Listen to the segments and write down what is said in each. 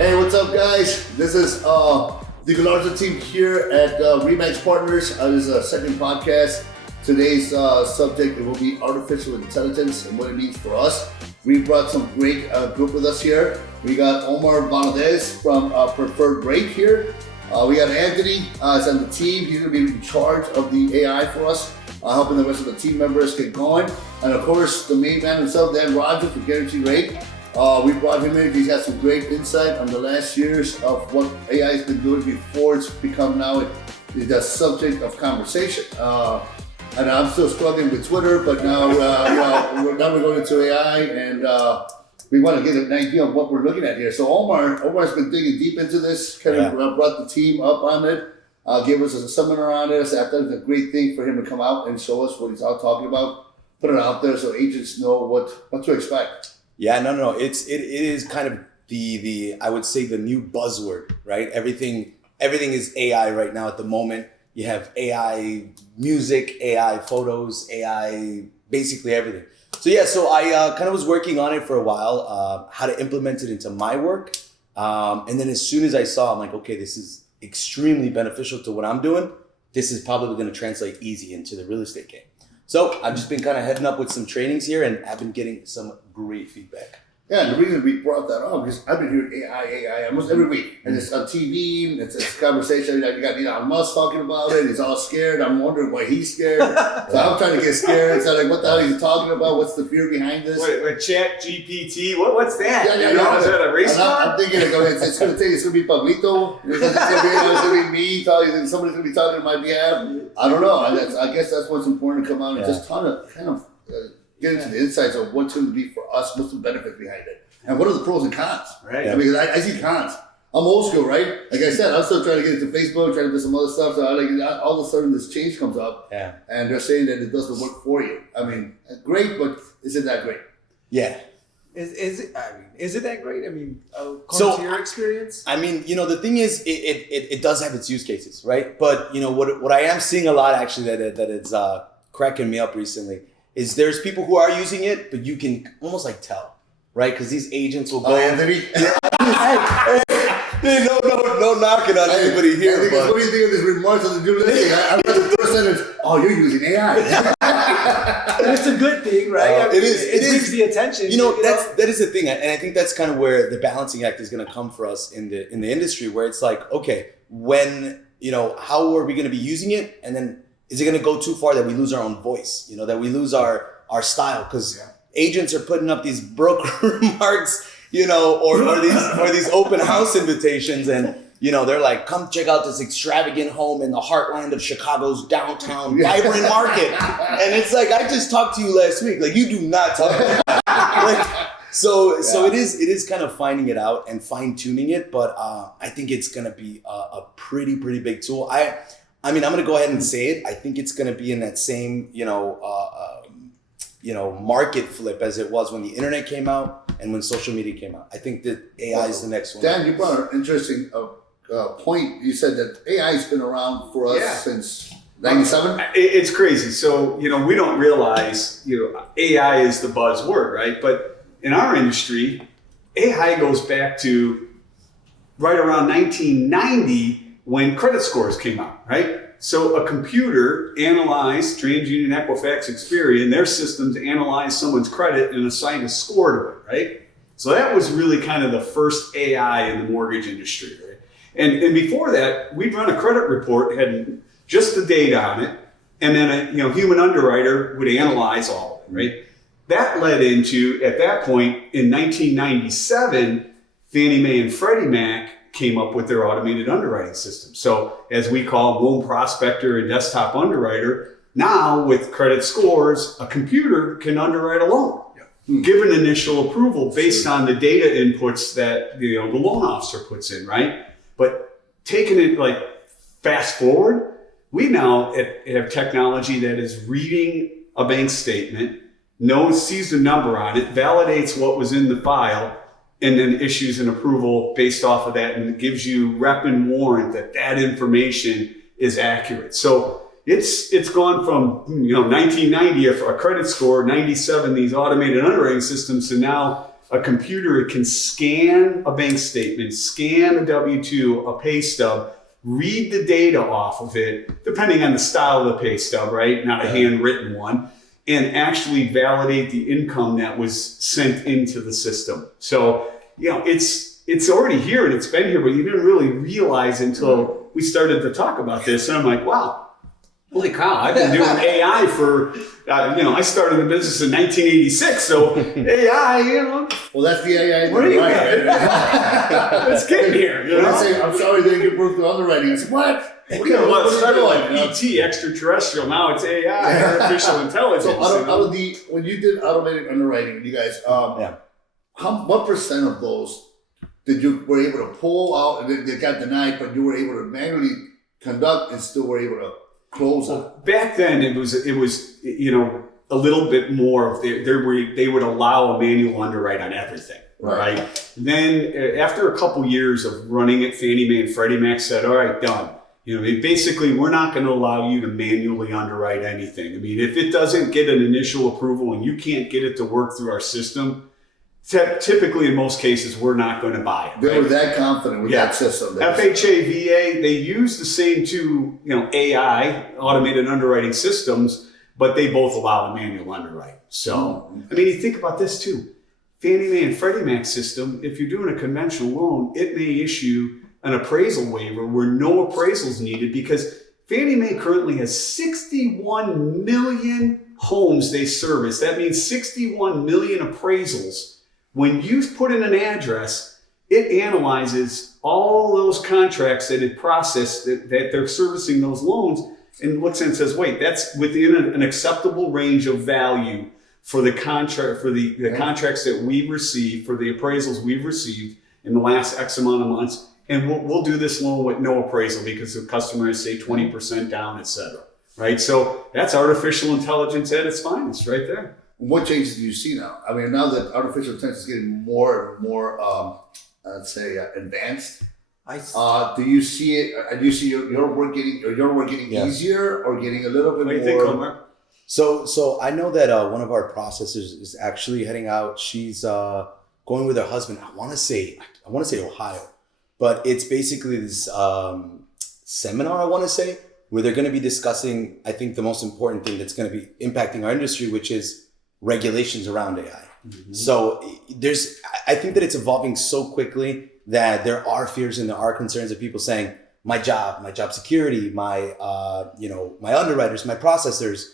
Hey, what's up, guys? This is the Galarza team here at Remax Partners. This is our second podcast. Today's subject will be artificial intelligence and what it means for us. We brought some great group with us here. We got Omar Valadez from Preferred Break here. We got Anthony is on the team. He's going to be in charge of the AI for us, helping the rest of the team members get going. And of course, the main man himself, Dan Rogers from Guaranteed Rate. We brought him in. He's got some great insight on the last years of what AI has been doing before it's become now the subject of conversation. And I'm still struggling with Twitter, but now we're going into AI, and we want to get an idea of what we're looking at here. So Omar's been digging deep into this. Kind of brought the team up on it. Gave us a seminar on it. So I thought it was a great thing for him to come out and show us what he's out talking about. Put it out there so agents know what to expect. Yeah, no. It is kind of the I would say the new buzzword, right? Everything is AI right now at the moment. You have AI music, AI photos, AI, basically everything. So I kind of was working on it for a while, how to implement it into my work. And then as soon as I saw, I'm like, okay, this is extremely beneficial to what I'm doing. This is probably going to translate easy into the real estate game. So I've just been kind of heading up with some trainings here, and I've been getting some great feedback. Yeah, and the reason we brought that up is I've been hearing AI almost every week. And it's on TV, it's a conversation. You got Elon Musk talking about it. He's all scared. I'm wondering why he's scared. So I'm trying to get scared. So like, what the hell is he talking about? What's the fear behind this? Wait, Chat GPT? What's that? Yeah. Is that a race car? I'm thinking it's going to be Pablito. It's going to be me. Somebody's going to be talking on my behalf. I don't know. I guess that's what's important to come out and just kind of get into the insights of what's going to be for us, what's the benefits behind it, and what are the pros and cons. Right. I mean, I see cons. I'm old school, right? Like I said, I'm still trying to get into Facebook, trying to do some other stuff. So all of a sudden this change comes up, and they're saying that it doesn't work for you. I mean, great, but is it that great? Yeah. Is it that great? I mean, according to your experience? I mean, the thing is, it does have its use cases, right? But what I am seeing a lot actually that it's cracking me up recently is there's people who are using it, but you can almost like tell, right? Because these agents will go. Anthony. Hey, no knocking on anybody here. What do you think of this remarks on the due listing? I read the first sentence. Oh, you're using AI. That's a good thing, right? It is. It brings the attention. That is the thing, and I think that's kind of where the balancing act is going to come for us in the industry, where it's like, okay, when how are we going to be using it, and then is it going to go too far that we lose our own voice? That we lose our style, because agents are putting up these broker remarks, or these open house invitations, and they're like, come check out this extravagant home in the heartland of Chicago's downtown vibrant market. And it's like, I just talked to you last week. Like, you do not talk to me. So it is kind of finding it out and fine tuning it. But I think it's going to be a pretty big tool. I mean, I'm going to go ahead and say it. I think it's going to be in that same, market flip as it was when the internet came out and when social media came out. I think that AI is the next one. Dan, you brought an interesting point. You said that AI has been around for us since 97? It's crazy. So, we don't realize, AI is the buzzword, right? But in our industry, AI goes back to right around 1990 when credit scores came out, right? So a computer analyzed TransUnion, Equifax, Experian, their systems analyzed someone's credit and assigned a score to it, right? So that was really kind of the first AI in the mortgage industry, right? And before that, we'd run a credit report, had just the data on it, and then a human underwriter would analyze all of it, right? That led into, at that point, in 1997, Fannie Mae and Freddie Mac came up with their automated underwriting system. So as we call loan prospector and desktop underwriter, now with credit scores, a computer can underwrite a loan. Give an initial approval based on the data inputs that the loan officer puts in, right? But taking it like fast forward, we now have technology that is reading a bank statement, sees the number on it, validates what was in the file, and then issues an approval based off of that, and it gives you rep and warrant that information is accurate. So it's gone from 1990 a credit score, 97 these automated underwriting systems, to now a computer can scan a bank statement, scan a W-2, a pay stub, read the data off of it, depending on the style of the pay stub, right? Not a handwritten one, and actually validate the income that was sent into the system. So, it's already here and it's been here, but you didn't really realize until we started to talk about this. And I'm like, wow, holy cow, I've been doing AI for, I started the business in 1986. So AI, Well, that's the AI. Where are you right? let's get here. When I say, I'm sorry, they didn't get approved for underwriting. I said, what? Well, it started like doing? ET, extraterrestrial. Now it's AI, artificial intelligence. So out of the, when you did automated underwriting, you guys, what percent of those did you were able to pull out and they got denied, but you were able to manually conduct and still were able to close it? Back then, it was a little bit more of they would allow a manual underwrite on everything, right? Then after a couple years of running it, Fannie Mae and Freddie Mac said, "All right, done." Basically, we're not going to allow you to manually underwrite anything. I mean, if it doesn't get an initial approval and you can't get it to work through our system, typically, in most cases, we're not going to buy it. They were that confident with that system. FHA, VA, they use the same two, AI, automated underwriting systems, but they both allow the manual underwrite. So, I mean, you think about this too. Fannie Mae and Freddie Mac system, if you're doing a conventional loan, it may issue an appraisal waiver where no appraisal is needed because Fannie Mae currently has 61 million homes they service. That means 61 million appraisals. When you put in an address, it analyzes all those contracts that it processed that they're servicing those loans and looks and says, wait, that's within an acceptable range of value for the contract, for the contracts that we've received, for the appraisals we've received in the last X amount of months. And we'll do this loan with no appraisal because the customer is, say, 20% down, et cetera. Right? So that's artificial intelligence at its finest right there. What changes do you see now? I mean, now that artificial intelligence is getting more and more, advanced, do you see it? Do you see your work getting easier or getting a little bit more? What do you think, Omar? So I know that one of our processors is actually heading out. She's going with her husband. I want to say Ohio, but it's basically this seminar. I want to say where they're going to be discussing, I think, the most important thing that's going to be impacting our industry, which is regulations around AI. Mm-hmm. So I think that it's evolving so quickly that there are fears and there are concerns of people saying, my job security, my underwriters, my processors,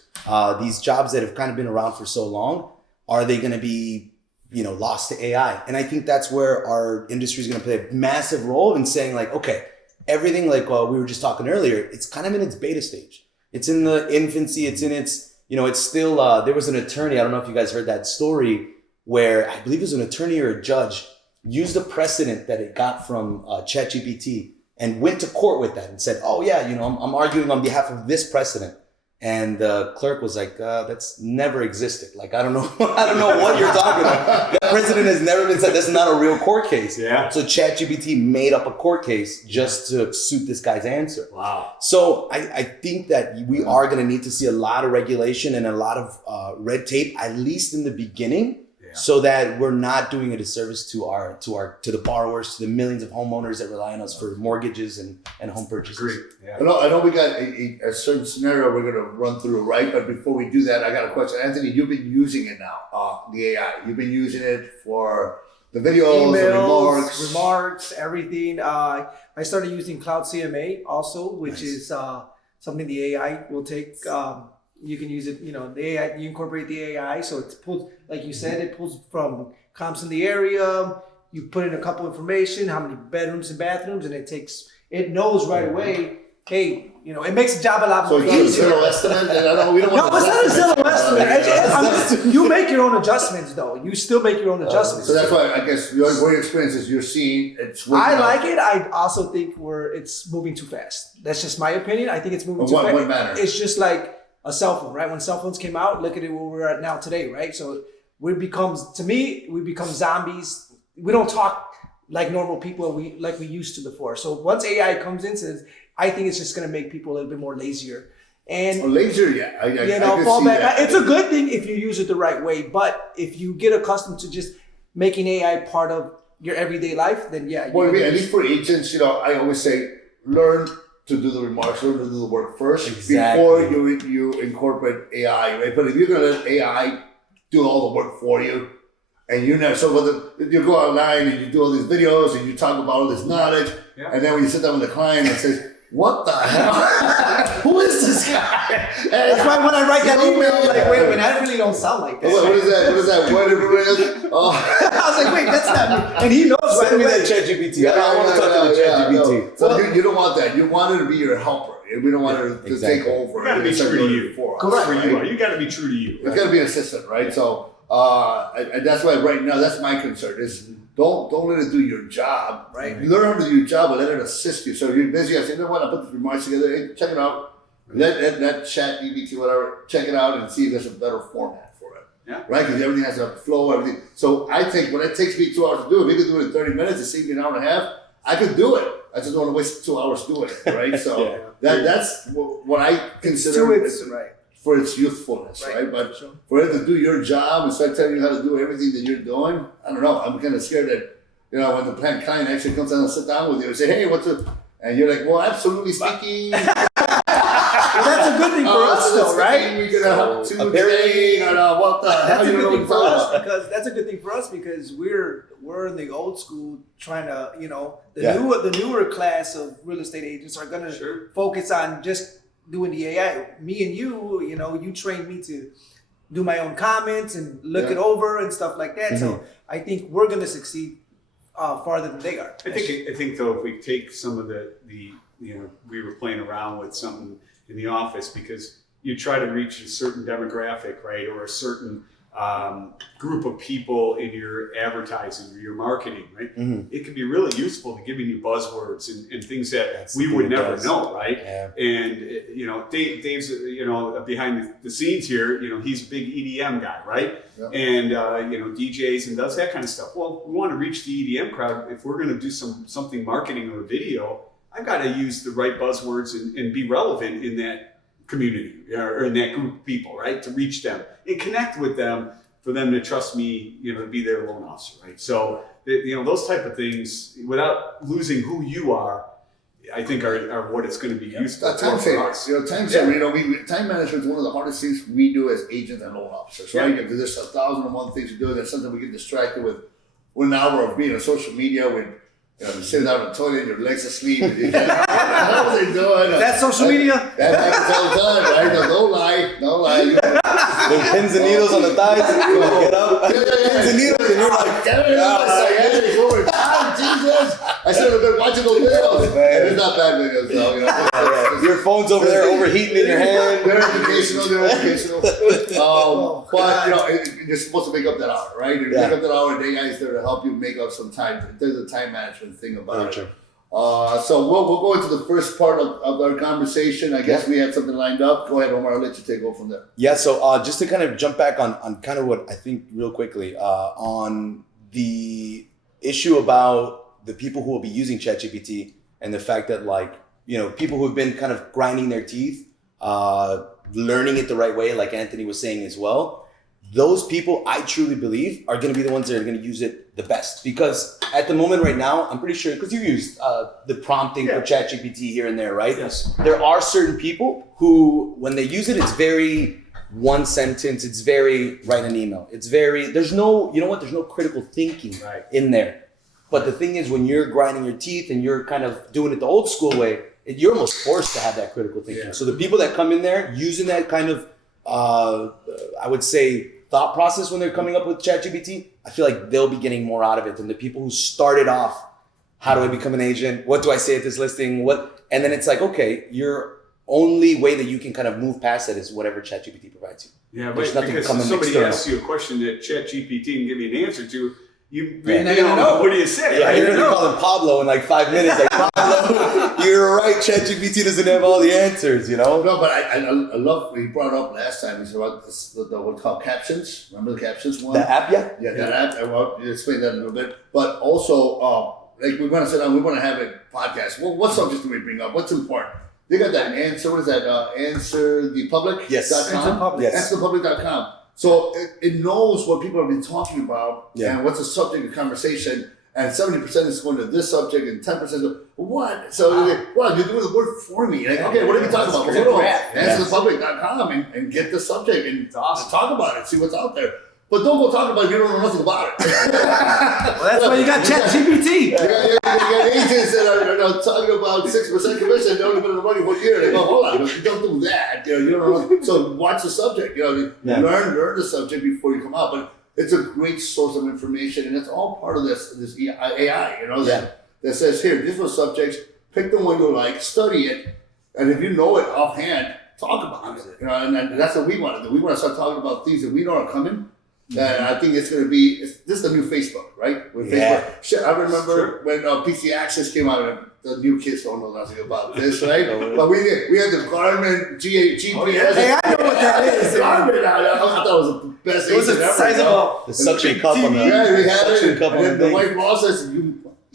these jobs that have kind of been around for so long, are they going to be, lost to AI? And I think that's where our industry is going to play a massive role in saying like, okay, everything like we were just talking earlier, it's kind of in its beta stage. It's in the infancy. It's in its, it's still, there was an attorney, I don't know if you guys heard that story, where I believe it was an attorney or a judge used a precedent that it got from ChatGPT and went to court with that and said, oh yeah, I'm arguing on behalf of this precedent. And the clerk was like, that's never existed. Like, I don't know what you're talking about. That precedent has never been said. That's not a real court case. Yeah. So ChatGPT made up a court case just to suit this guy's answer. Wow. So I think that we are going to need to see a lot of regulation and a lot of red tape, at least in the beginning, so that we're not doing a disservice to the borrowers, to the millions of homeowners that rely on us for mortgages and home purchases. Great. Yeah. I know we got a certain scenario we're going to run through, right? But before we do that, I got a question. Anthony, you've been using it now, the AI. You've been using it for the videos, emails, the remarks, everything. I started using Cloud CMA also, which is something the AI will take. You can use it, the AI, you incorporate the AI. So it pulls, like you said, it pulls from comps in the area. You put in a couple information, how many bedrooms and bathrooms, and it knows right away, hey, it makes the job a lot more easier. So Zillow estimate, and we don't want no, it's not a Zillow estimate. You make your own adjustments, though. You still make your own adjustments. So that's why I guess your experience is you're seeing it's. I like it. I also think it's moving too fast. That's just my opinion. I think it's moving too fast. What manner? It's just like a cell phone, right? When cell phones came out, look at it where we're at now today, right? So we become zombies. We don't talk like normal people like we used to before. So once AI comes in, I think it's just going to make people a little bit more lazier. And lazier, yeah. I fall back. It's a good thing if you use it the right way, but if you get accustomed to just making AI part of your everyday life, then yeah. Well, I mean, at least for agents, I always say learn to do the remarks, learn to do the work first before you incorporate AI, right? But if you're gonna let AI do all the work for you, and you never, so whether you go online and you do all these videos and you talk about all this knowledge, and then when you sit down with the client and says, "What the hell? Who is this guy?" And that's why when I write that email, I'm like, wait a minute, I really don't sound like this. What is that? What is that? Whatever it is. Oh. I was like, wait, that's not me. And he knows. Send me that ChatGPT. I want to talk to the ChatGPT. No. So you don't want that. You want it to be your helper. We don't want it to take over. You got to be true to you. Correct. Right? You got to be true to you. It's got to be an assistant, right? So, and that's why right now that's my concern is don't let it do your job. Right. You learn how to do your job, but let it assist you. So you're busy. I say, you know what? I put the remarks together. Hey, check it out. Let ChatGPT, whatever, check it out and see if there's a better format for it. Yeah. Right? Because everything has a flow, everything. So I think when it takes me 2 hours to do it, if you could do it in 30 minutes, it saves me an hour and a half, I could do it. I just don't want to waste 2 hours doing it, right? So that's what I consider right. for its youthfulness, right? But for it to do your job and start telling you how to do everything that you're doing, I don't know. I'm kind of scared that, when the client actually comes down and sit down with you and say, "Hey, what's up?" And you're like, "Well, absolutely speaking." Well, that's a good thing for us, though, right? We're gonna have to today. What the hell? That's a good thing for us because that's a good thing for us because we're in the old school trying to, the newer class of real estate agents are gonna focus on just doing the AI. Me and you, you trained me to do my own comments and look it over and stuff like that. So I think we're gonna succeed farther than they are. I think though, if we take some of the we were playing around with something in the office because you try to reach a certain demographic, right, or a certain group of people in your advertising or your marketing, right? It can be really useful to giving you buzzwords and things that we would never know, right? Yeah. And Dave's behind the scenes here, he's a big EDM guy, right? Yep. And DJs and does that kind of stuff. Well, we want to reach the EDM crowd. If we're going to do something marketing or video, I've got to use the right buzzwords and be relevant in that community or in that group of people, right? To reach them and connect with them for them to trust me, to be their loan officer, right? So, those type of things without losing who you are, I think are what it's going to be useful for us. Time saver. Time management is one of the hardest things we do as agents and loan officers, right? Because there's 1,001 things to do. There's something we get distracted with 1 hour of being on social media with. You sit down in the toilet and your legs asleep. And you what the hell are they doing? That's social media? That happens all the time, right? No, don't lie. There's pins and needles on the thighs. You want to get up? Pins and needles, and you're like, Jesus! I should have been watching those videos. And it's not bad videos, though. Your phone's over there overheating in your hand. They're educational. But, you're supposed to make up that hour, right? You make up that hour, and AI is there to help you make up some time. There's a time management thing about it. So we'll go into the first part of our conversation. I guess we had something lined up. Go ahead, Omar. I'll let you take over from there. Yeah, so just to kind of jump back on kind of what I think real quickly on the issue about the people who will be using ChatGPT and the fact that people who have been kind of grinding their teeth, learning it the right way, like Anthony was saying as well, those people, I truly believe, are going to be the ones that are going to use it the best. Because at the moment right now, I'm pretty sure, because you used the prompting for ChatGPT here and there, right? Yes. There are certain people who, when they use it, it's very one sentence. It's very write an email. It's very, there's no critical thinking in there. But the thing is, when you're grinding your teeth and you're kind of doing it the old school way, you're almost forced to have that critical thinking. Yeah. So the people that come in there using that kind of, I would say, thought process when they're coming up with ChatGPT, I feel like they'll be getting more out of it than the people who started off, how do I become an agent? What do I say at this listing? And then it's like, okay, your only way that you can kind of move past that is whatever ChatGPT provides you. Yeah, but because somebody asks you a question that ChatGPT can give you an answer to, you don't know. What do you say? Yeah, you're going to call him Pablo in like 5 minutes. Like, Pablo, you're right. ChatGPT doesn't have all the answers, No, but I love what he brought up last time. He said about what's called captions. Remember the captions one? The app, yeah? Yeah, that app. I want you to explain that a little bit. But also, we want to sit down. We want to have a podcast. What subjects do we bring up? What's important? They got that answer. What is that? Answerthepublic.com? Yes. Answerthepublic.com. So it knows what people have been talking about Yeah. and what's the subject of conversation. And 70% is going to this subject and 10% is what? So they're like, well, you're doing the work for me. Like, okay, what are we talking about? It's a Hold on. graph. AnswerThePublic.com and get the subject and talk about it, see what's out there. But don't go talk about it if you don't know nothing about it. Well, that's why you got ChatGPT. You got agents that are talking about 6% commission. They only been in the money 1 year. They go, hold on, you don't do that. You don't know. So watch the subject. Learn the subject before you come out. But it's a great source of information, and it's all part of this AI. That says here, these are subjects. Pick the one you like, study it, and if you know it offhand, talk about it. And that's what we want to do. We want to start talking about things that we know are coming. And I think it's going to be, this is the new Facebook, right? With Facebook. Shit, I remember when PC Access came out, and the new kids don't know nothing about this, right? But we had the Garmin GPS. Hey, I know what that is. Garmin, I thought it was the best It was agent a ever. sizable. The suction cup on the Yeah, we had suction it. cup And on then the the thing. wife law says,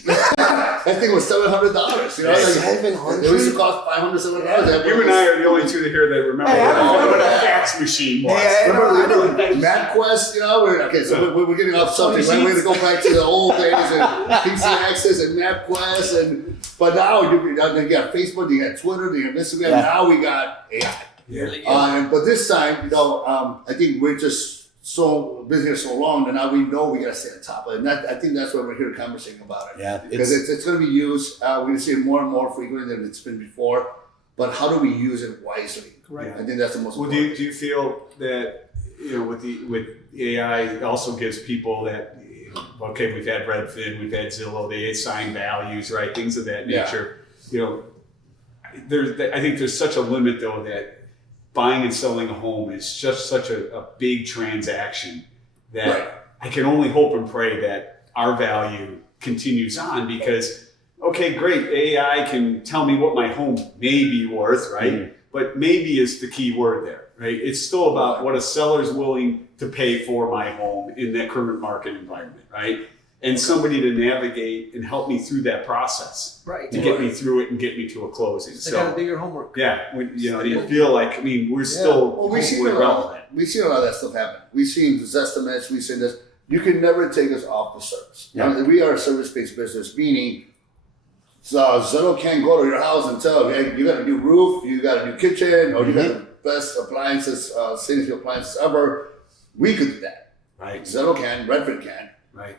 that thing was $700. $700? It used to cost $500, $700. You and I are the only two here that remember Hey, I remember what a that. fax machine was. Hey, I know. MapQuest, we're getting off subject, right? We're going to go back to the old days and PC Access and MapQuest, but now you got Facebook, you got Twitter, you got Instagram. Yeah. Now we got AI. But this time, I think we're just been here so long that now we know we got to stay on top of it. And I think that's why we're here conversing about it. Yeah, because it's going to be used. We're going to see it more and more frequently than it's been before. But how do we use it wisely? Correct. I think that's the most Well, important. do you feel that with AI it also gives people that okay, we've had Redfin, we've had Zillow, they assign values, right? Things of that Yeah. nature. I think there's such a limit though that buying and selling a home is just such a big transaction that Right. I can only hope and pray that our value continues on because, okay, great, AI can tell me what my home may be worth, right? Mm. But maybe is the key word there, right? It's still about what a seller's willing to pay for my home in that current market environment, right? And somebody to navigate and help me through that process Right. to get me through it and get me to a closing. They got to do your homework. Yeah, you feel like, we're still Well, we've seen hopefully a lot. relevant. We've seen a lot of that stuff happen. We've seen Zestimates. We've seen this. You can never take us off the service. Yeah. We are a service-based business, meaning Zillow can't go to your house and tell you, hey, you got a new roof, you got a new kitchen, or you got the best appliances, sanitary appliances ever. We could do that. Right, Zillow can, Redfin can. right.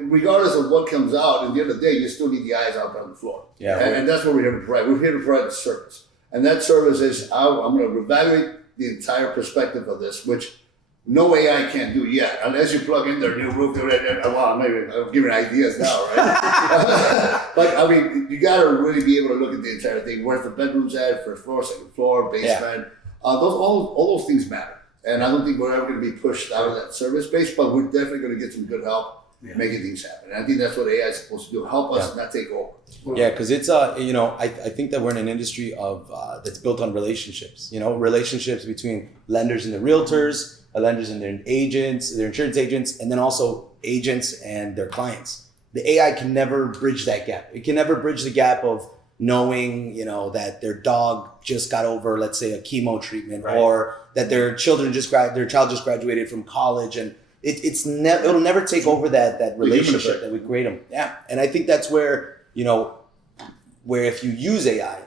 Regardless of what comes out, at the end of the day, you still need the eyes out on the floor. Yeah. And that's what we're here to provide. We're here to provide a service. And that service is, I'm going to evaluate the entire perspective of this, which no AI can't do yet, unless you plug in their new roof. Well, maybe I'm giving ideas now, right? But you got to really be able to look at the entire thing. Where's the bedrooms at? First floor, second floor, basement. All those things matter. And I don't think we're ever going to be pushed out of that service base, but we're definitely going to get some good help making things happen. And I think that's what AI is supposed to do: help us, not take over. Yeah, because it's I think that we're in an industry of that's built on relationships. Relationships between lenders and their realtors, lenders and their agents, their insurance agents, and then also agents and their clients. The AI can never bridge that gap. It can never bridge the gap of knowing, that their dog just got over, let's say, a chemo treatment, Right. or that their child just graduated from college, and it'll never take over that relationship that we create them. Yeah, and I think that's where where if you use AI,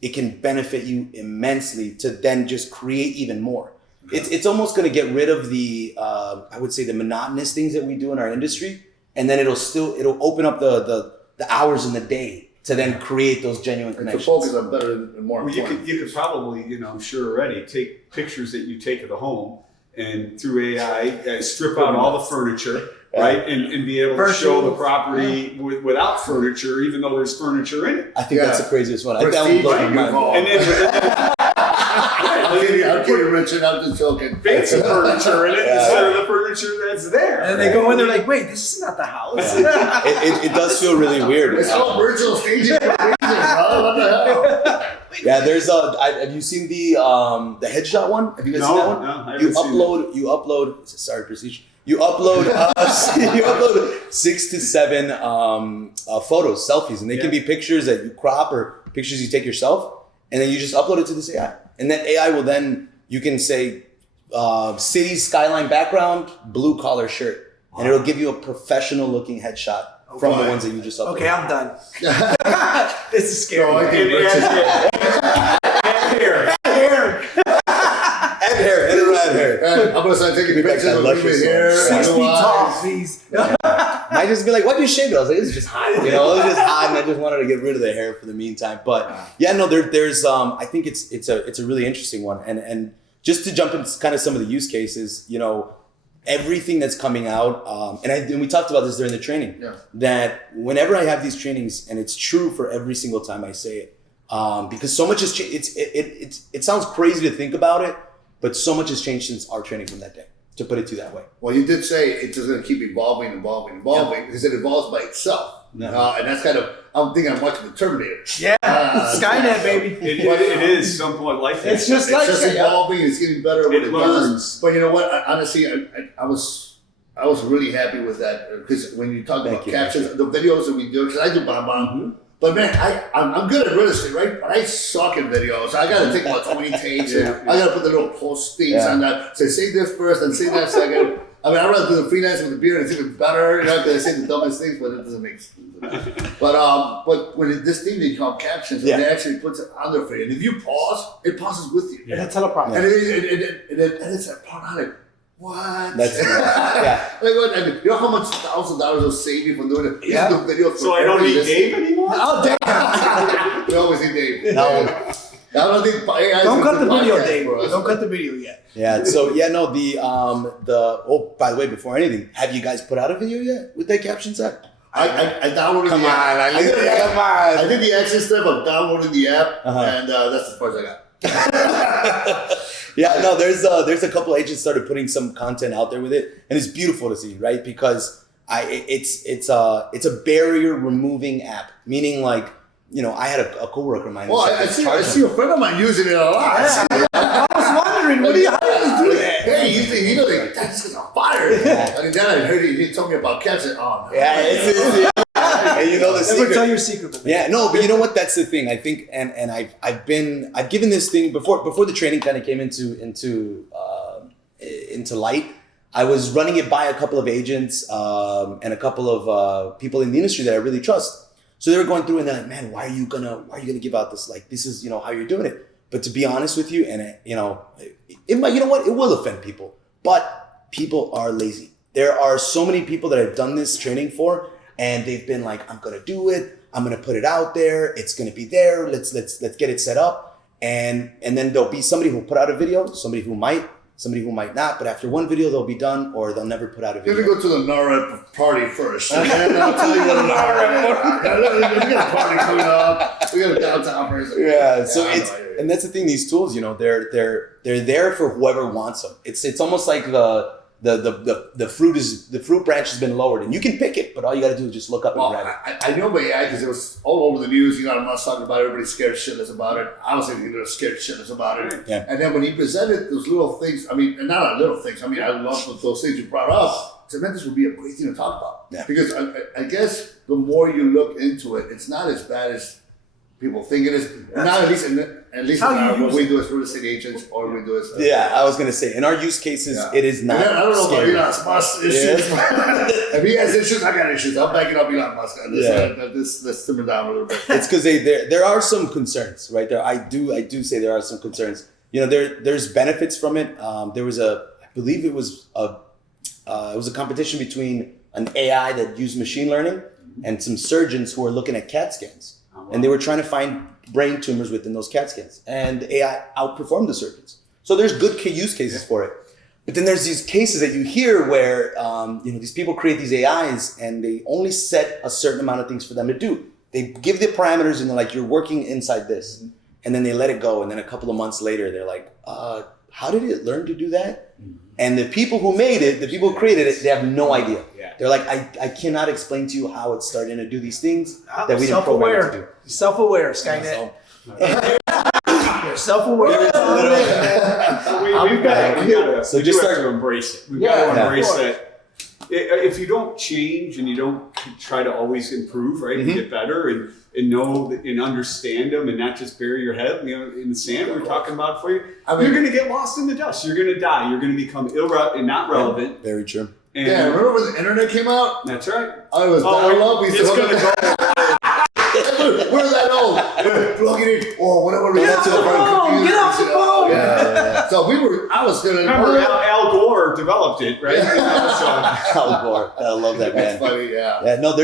it can benefit you immensely to then just create even more. Okay. It's almost going to get rid of the I would say the monotonous things that we do in our industry, and then it'll open up the hours in the day to then create those genuine connections. To focus on better and more Well, important. you could probably, I'm sure already, take pictures that you take of the home and through AI strip out all the furniture, right? And be able to show the property without furniture, even though there's furniture in it. I think that's the craziest one. I think that one blows my mind. And then I'm kidding, Richard. I'm just joking. fancy furniture in it instead of the furniture that's there. And they go in, they're like, wait, this is not the house. It does feel really weird. It's called virtual staging for a reason, bro. What the hell? Yeah, there's have you seen the headshot one? Have you guys seen that one? No, I haven't seen You upload. Sorry, Prestige. You upload 6 to 7 photos, selfies, and they can be pictures that you crop or pictures you take yourself, and then you just upload it to this AI, and that AI will then you can say city skyline background, blue collar shirt, and it'll give you a professional looking headshot from the ones that you just uploaded. Okay, I'm done. This is scary. No, I think Rich is- And hair, and red hair. I'm gonna start taking Bring back pictures that of luscious human hair. one. 6 blue feet tall, eyes. please. Might just be like, why'd you shave it? I was like, it's just hot. You know, it was just hot, and I just wanted to get rid of the hair for the meantime. But yeah, no, there's I think it's a really interesting one. And just to jump into kind of some of the use cases, you know, everything that's coming out, and we talked about this during the training, that whenever I have these trainings, and it's true for every single time I say it, because so much has changed. It sounds crazy to think about it, but so much has changed since our training from that day, to put it to you that way. Well, you did say it's just going to keep evolving because it evolves by itself. And that's kind of, I'm thinking I'm watching the Terminator. Yeah, Skynet, baby. It is somewhat like that. It's just like It's just evolving. It's getting better when It it learns. does. But you know what? Honestly, I was really happy with that because when you talk about captions, the videos that we do, because I do BombBomb. But man, I'm good at real estate, right? But I suck at videos. I got to take about 20 takes. And I got to put the little post things on that. Say this first and say that second. I mean, I'd rather do the freelance with the beer and it's even better, you know, because I say the dumbest things, but it doesn't make sense. But when this thing they call captions, it actually puts it on there for you. And if you pause, it pauses with you. And a teleprompter. And it's a part on it. What? That's Like, what? And you know how much $1,000 will save you from doing it? Yeah. The video So I don't need Dave anymore? Oh, damn. We always need Dave. No. I don't think AI is Don't a cut the good video, podcast Dave. for us. Don't cut the video yet. Yeah. So yeah, no. Oh, by the way, before anything, have you guys put out a video yet with that caption set? I downloaded Come the on, app. I did the app. Come on. I did the action step of downloading the app, Uh-huh. and that's the first I got. Yeah, no. There's a couple agents started putting some content out there with it, and it's beautiful to see, right? Because it's a barrier removing app, meaning like, you know, I had a coworker of mine. Well, I see a friend of mine using it a lot. I was wondering, how do you do that? Hey, you know, like, this is on fire. And then I heard he told me about caption. Oh, no. Yeah, it's and you know the Never secret. tell your secret. Yeah, no, but you know what? That's the thing. I think, and I've given this thing before the training kind of came into light. I was running it by a couple of agents and a couple of people in the industry that I really trust. So they were going through and they're like, man, why are you gonna give out this? Like, this is, you know, how you're doing it. But to be honest with you, and you know, it might, you know what? It will offend people, but people are lazy. There are so many people that I've done this training for, and they've been like, I'm gonna do it. I'm gonna put it out there. It's gonna be there. Let's get it set up. And then there'll be somebody who'll put out a video, somebody who might not. But after one video, they'll be done, or they'll never put out a Let me video. go to the NAREP party first. And then I'll tell you what a NAREP party. We got a party coming up. We got a downtown person. Yeah, so I it's know. and that's the thing. These tools, you know, they're there for whoever wants them. It's almost like the fruit branch has been lowered, and you can pick it, but all you got to do is just look up and Well, grab it. I know about AI because it was all over the news. You know, I'm not talking about it. Everybody's scared shitless about it. I was thinking they were scared shitless about it. Yeah. And then when he presented those little things, I mean, and not little things. I mean, I love those things you brought up. So man, this would be a great thing to talk about. Yeah. Because I guess the more you look into it, it's not as bad as people think it is. Not at least How in you what use we it. do as real estate agents, or we do as Yeah, I was gonna say in our use cases, it is not. And then, I don't know scary. about Elon Musk's issues. If he has issues, I got issues. I'm backing up Elon Musk on this. Let's simmer down a little bit. It's because there are some concerns, right? There, I do say there are some concerns. You know, there's benefits from it. There was I believe it was a competition between an AI that used machine learning and some surgeons who were looking at CAT scans, and they were trying to find brain tumors within those CAT scans, and AI outperformed the surgeons. So there's good use cases for it. But then there's these cases that you hear where you know, these people create these AIs and they only set a certain amount of things for them to do. They give the parameters and they're like, you're working inside this. And then they let it go. And then a couple of months later, they're like, how did it learn to do that? And the people who made it, the people who created it, they have no idea. They're like, I cannot explain to you how it's starting to do these things that we didn't program it to do. Self-aware, Skynet. You're self-aware. So we got to So just start start- to embrace it. We've got to embrace that. if you don't change and you don't try to always improve, right, and get better and know and understand them and not just bury your head, in the sand we were talking about for you, you're going to get lost in the dust. You're going to die. You're going to become and not relevant. Very true. And remember when the internet came out? That's right. I was dial-up. We used It's to going to go. We're that old. We're plugging in. Or whenever we Get got to off the the phone, computer. get off the phone. Yeah. So I was still in. Remember, Al Gore developed it, right? Al Gore. I love that That's man. funny, yeah. Yeah, no,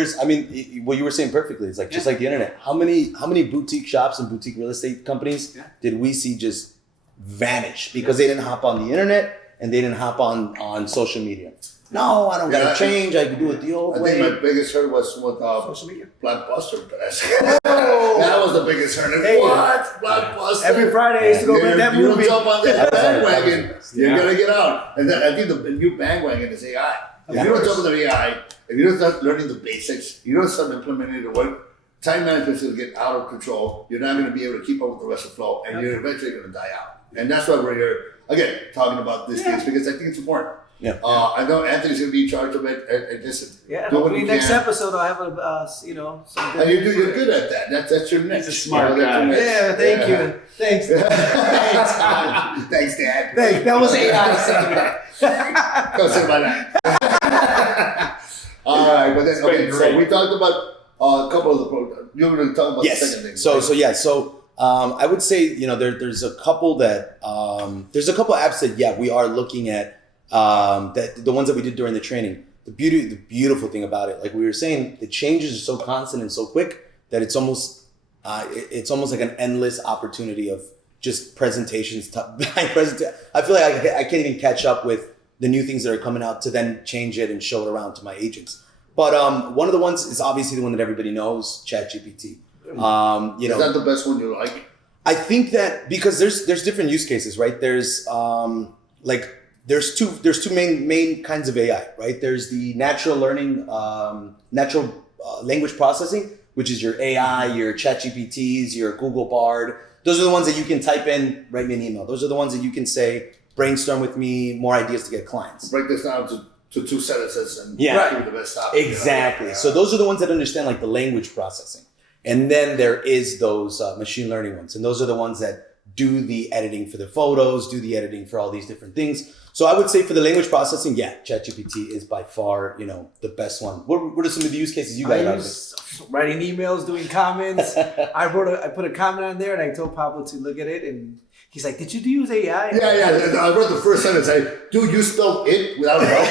what you were saying perfectly. It's like just like the internet. How many boutique shops and boutique real estate companies did we see just vanish because they didn't hop on the internet and they didn't hop on social media? No, I don't gotta change. I can do it the old I way. think my biggest hurt was with Social media. Blockbuster. That was the biggest hurt. Hey, What? Blockbuster? Every Friday I used to go rent that You don't movie. jump on that bandwagon, you're Yeah. gonna get out. And then I think the new bandwagon is AI. If you don't jump on the AI, if you don't start learning the basics, you don't start implementing the work, time management is gonna get out of control. You're not gonna be able to keep up with the rest of the flow, and you're eventually gonna die out. And that's why we're here again talking about these things because I think it's important. Yeah. I know Anthony's gonna be in charge of it, and just Yeah, do what hopefully you next can. episode I'll have some good. And you're good at that. That's your next. He's a smart that's your guy. next. Yeah, thank you. Thanks. Thanks. Thanks, Dad. Thanks. That was AI saying that. Go sit by that. All right, but then It's been okay. So great. we talked about a couple of the programs. You're going to talk about the second thing. So I would say there's a couple apps that we are looking at that the ones that we did during the training. The beautiful thing about it, like we were saying, the changes are so constant and so quick that it's almost like an endless opportunity of just presentations. I feel like I can't even catch up with the new things that are coming out to then change it and show it around to my agents. But one of the ones is obviously the one that everybody knows, ChatGPT. Is that the best one you like? I think that because there's different use cases, right? There's there's two main kinds of AI, right? There's the natural learning, natural language processing, which is your AI, your ChatGPTs, your Google Bard. Those are the ones that you can type in, write me an email. Those are the ones that you can say, brainstorm with me, more ideas to get clients. Break this down to two sentences and Yeah. give me the best topic. Exactly. Yeah. So those are the ones that understand like the language processing. And then there is those machine learning ones. And those are the ones that do the editing for the photos, do the editing for all these different things. So I would say for the language processing, ChatGPT is by far, the best one. What are some of the use cases you got out I of it? use writing emails, doing comments. I put a comment on there and I told Pablo to look at it and he's like, "Did you use AI?" Yeah. I read the first sentence. Dude, you spelled it without a vowel.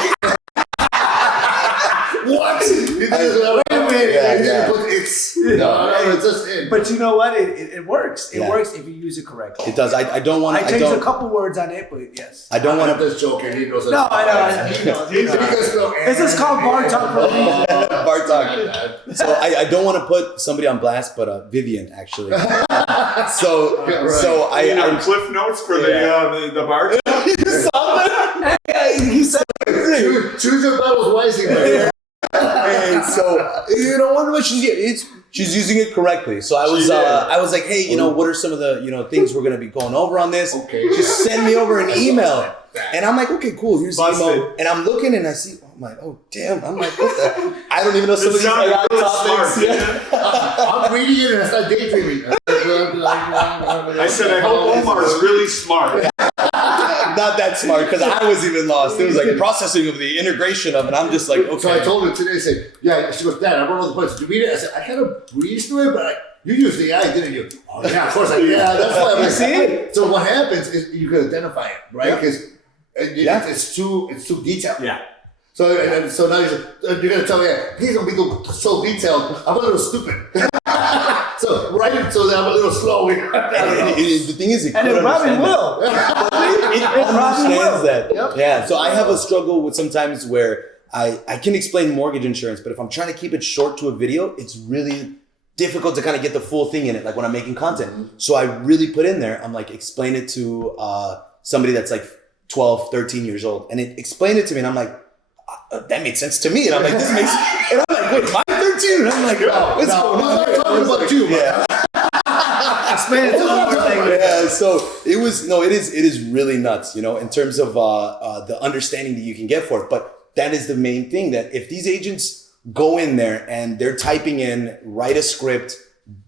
What? You did it without a vowel. Yeah, You yeah. didn't put it's. No, it's just it. But you know what? It works. It Yeah. works if you use it correctly. It does. I don't want I to. changed a couple words on it, but yes. I don't want I'm to. just joking. He knows No, I know. He knows. He He can knows. spell This is called bar talk for a reason. Bartok. So I don't want to put somebody on blast, but Vivian actually. So Yeah, right. so I Cliff notes for the bar. he said Choose your battles wisely, man. and so what she's using it correctly. So I was like, hey, what are some of the things we're gonna be going over on this? Okay. Just send me over an email. And I'm like, okay, cool. Here's the email. Busted. And I'm looking and I see, I'm like, oh damn. I'm like, what the? I don't even know some of these sounded AI really topics. smart, Yeah. I'm reading it and I start daydreaming. I said, I hope Omar is really smart. Not that smart because I was even lost. It was like processing of the integration of it. I'm just like, okay. So I told her today, I said, yeah, she goes, Dad, I wrote all the points. Did you read it? I said, I kind of breezed through it, but you used the AI, didn't you? Oh, yeah, of course I did. Yeah, that's why I'm like, See? So what happens is you can identify it, right? Because it's too detailed. Yeah. So now you're gonna tell me, he's gonna be so detailed. I'm a little stupid. So write it so that I'm a little slow. The thing is, it And could it probably understand that. will. It probably understands will. that. Yep. Yeah. So I have a struggle with sometimes where I can explain mortgage insurance, but if I'm trying to keep it short to a video, it's really difficult to kind of get the full thing in it, like when I'm making content. So I really put in there, I'm like, explain it to somebody that's like 12, 13 years old. And it explained it to me and I'm like, that makes sense to me. And I'm like, this makes, and I'm like, wait, am I 13? And I'm like, what's going on? I'm talking about you, man. Yeah. Explain it to one more thing. Yeah, so it is really nuts, in terms of the understanding that you can get for it. But that is the main thing, that if these agents go in there and they're typing in, write a script,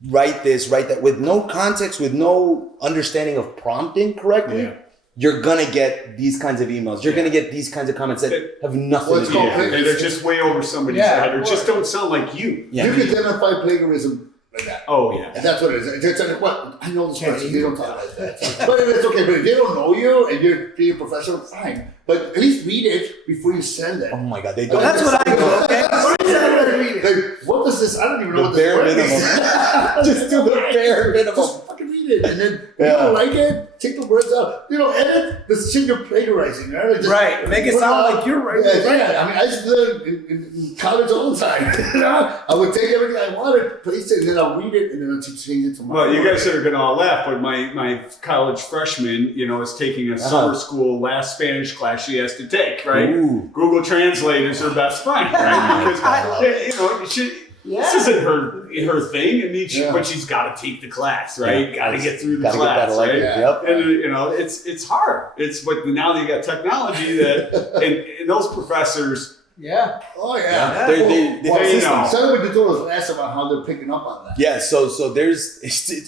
write this, write that, with no context, with no understanding of prompting correctly, you're gonna get these kinds of emails. You're gonna get these kinds of comments that have nothing to do with it. And they're just way over somebody's head, or just don't sound like you. Yeah. You can identify plagiarism like that. Oh yeah. And that's what it is. It's like, well, I know this person, they don't talk like that. But it's okay. But if they don't know you and you're being professional, fine. But at least read it before you send it. Oh my God, they don't. That's what I do. Okay. Like, what does this? I don't even know what bare this word minimum. is. Just do the bare minimum. Just fucking read it, and then if you don't like it, take the words out. Edit the shit you're plagiarizing, right? Like just Right. Make it put sound out- like you're right. Yeah. I mean, I used to do that in college all the time. I would take everything I wanted, place it, and then I'll read it, and then I'll change it to my. Well, you guys are gonna all laugh, but my college freshman, is taking a summer school last Spanish class she has to take, right? Ooh. Google Translate is her best friend, right? Because this isn't her thing. I mean, but she's got to take the class, right? Yeah. Got to get through the Gotta class, get that right? elective. Yep. And it's hard. But now they got technology that, and those professors. Yeah. Oh yeah. Some of the tutorials ask about how they're picking up on that. Yeah, so there's,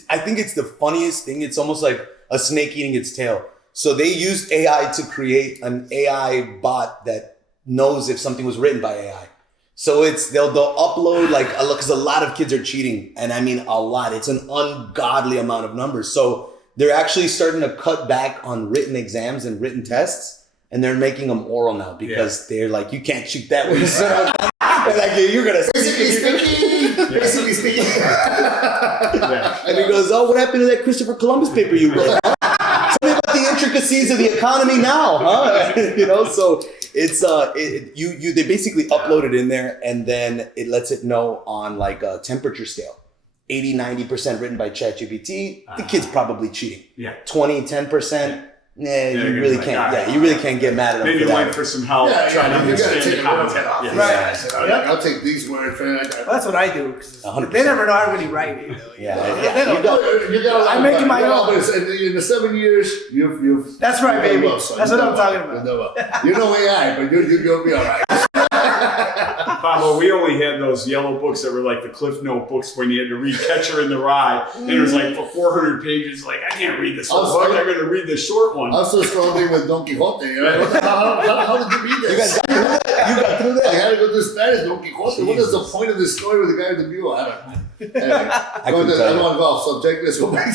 I think it's the funniest thing. It's almost like a snake eating its tail. So they used AI to create an AI bot that knows if something was written by AI. So they'll upload because a lot of kids are cheating, and I mean a lot. It's an ungodly amount of numbers. So they're actually starting to cut back on written exams and written tests, and they're making them oral now because they're like, you can't shoot that way. You're gonna Basically speaking. And he goes, oh, what happened to that Christopher Columbus paper you wrote? Tell me about the intricacies of the economy now, huh? So it's they basically upload it in there, and then it lets it know on like a temperature scale. 80-90% written by ChatGPT. The kid's probably cheating. Yeah. 10%. You really can't. You really can't get mad at them. Maybe for that. wait for some help. Trying to you gotta understand take the the words content. off. Yeah. I'll take these words. That's what I do. 100%. They never know how to really write it. I'm making my own. In the 7 years, you've. That's right, you've done baby. well, son. That's You've what I'm done talking well. about. You've done well. You know AI, but you'll be all right. Pablo, we only had those yellow books that were like the Cliff Note books when you had to read Catcher in the Rye, and it was like for 400 pages. Like, I can't read this whole book. I'm going to read the short one. I'm still struggling with Don Quixote. Right? How did you read this? You got through that. I had to go to Spanish, Don Quixote. What is the point of this story with the guy with the mule? I don't know. Anyway, I don't want to go off subject. Let's go back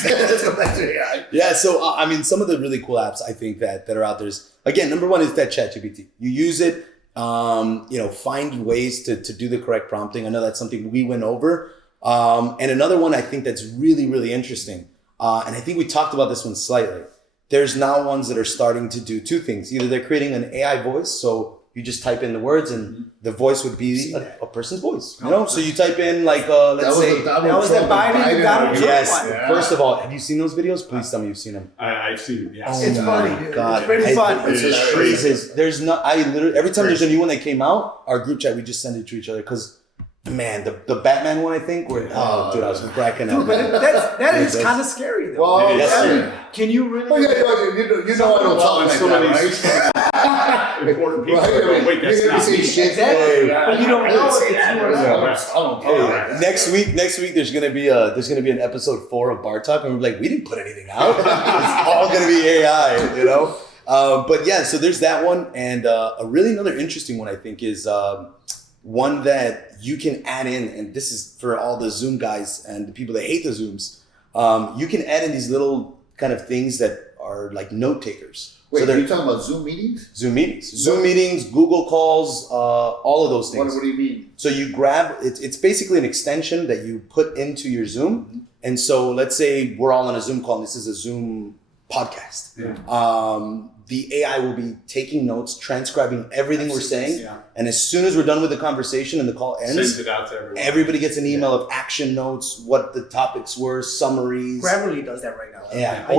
to AI. Yeah, so I mean, some of the really cool apps I think that are out there is, again, number one is that ChatGPT. You use it, find ways to do the correct prompting. I know that's something we went over. And another one I think that's really, really interesting, and I think we talked about this one slightly. There's now ones that are starting to do two things. Either they're creating an AI voice, so you just type in the words and the voice would be a person's voice. So you type in let's say that was the Biden Donald Trump yes. one. Yeah. First of all, have you seen those videos? Please tell me you've seen them. I've seen it, yes. It's funny. Oh my God. It's pretty funny. It's crazy. There's not. I literally every time there's a new one that came out, our group chat we just send it to each other because. Man, the Batman one, I think, dude, I was cracking up. But that is kind of scary, though. Well, Yes, Can you really? you know I don't talk like some of that, these right? important people. Right? Wait, that's You're not gonna say me. shit. Exactly. But you don't I know didn't say if that. you are I don't talk like that. Next week there's gonna be an episode 4 of Bar Talk, and we're like, we didn't put anything out. It's all gonna be AI, But yeah, so there's that one, and a really another interesting one I think is one that you can add in, and this is for all the Zoom guys and the people that hate the Zooms. You can add in these little kind of things that are like note takers. Wait, so are you talking about Zoom meetings? Zoom meetings, Google calls, all of those things. What do you mean? So you grab, it's basically an extension that you put into your Zoom. Mm-hmm. And so let's say we're all on a Zoom call and this is a Zoom podcast. Yeah. The AI will be taking notes, transcribing everything we're saying. Yeah. And as soon as we're done with the conversation and the call ends, sends it out to everyone. Everybody gets an email of action notes, what the topics were, summaries. Grammarly does that right now. Yeah. I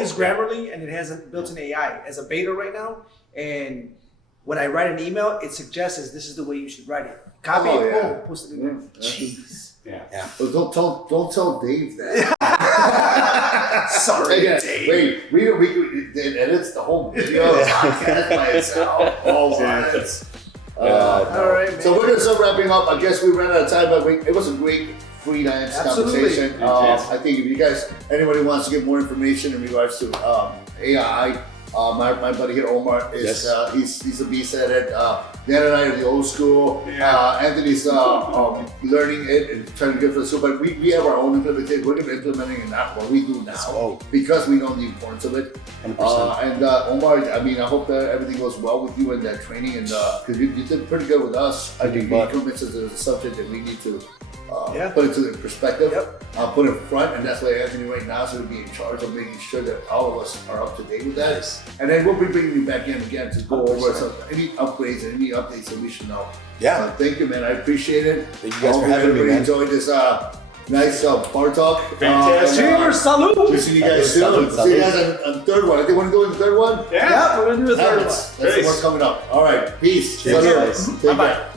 use Grammarly, and it has a built-in AI as a beta right now. And when I write an email, it suggests this is the way you should write it. Copy it, boom, post it in there. Jeez. Yeah. Well, don't tell Dave that. Sorry, Dave. Wait, it edits the whole video podcast by itself. Oh, All right, man. So we're gonna start wrapping up. I guess we ran out of time, but it was a great freelance Absolutely. conversation. I think if you guys, anybody wants to get more information in regards to AI, my buddy here, Omar, is he's a beast at it. Dan and I are the old school. Yeah. Anthony's learning it and trying to get for the school, but we have our own implementation. We're gonna be implementing it now, what we do now, because we know the importance of it. 100%. And Omar, I mean, I hope that everything goes well with you in that training, and because you did pretty good with us. I think you convinced us that it's a subject that we need to put it to the perspective, put it front, and that's why Anthony right now is going to be in charge of making sure that all of us are up to date with that. Nice. And then we'll be bringing you back in again to go over any upgrades and any updates that we should know. Yeah. Thank you, man. I appreciate it. Thank you guys for having me, everybody man. enjoyed this nice bar talk. Fantastic. Cheers, salute. We'll see you guys soon. Salute. See you guys on the third one. I think we're going to go in the third one. Yeah. Yeah, we're gonna do a third one. That's what's coming up. All right. Peace. Cheers, Salute. guys. Take Bye-bye. care.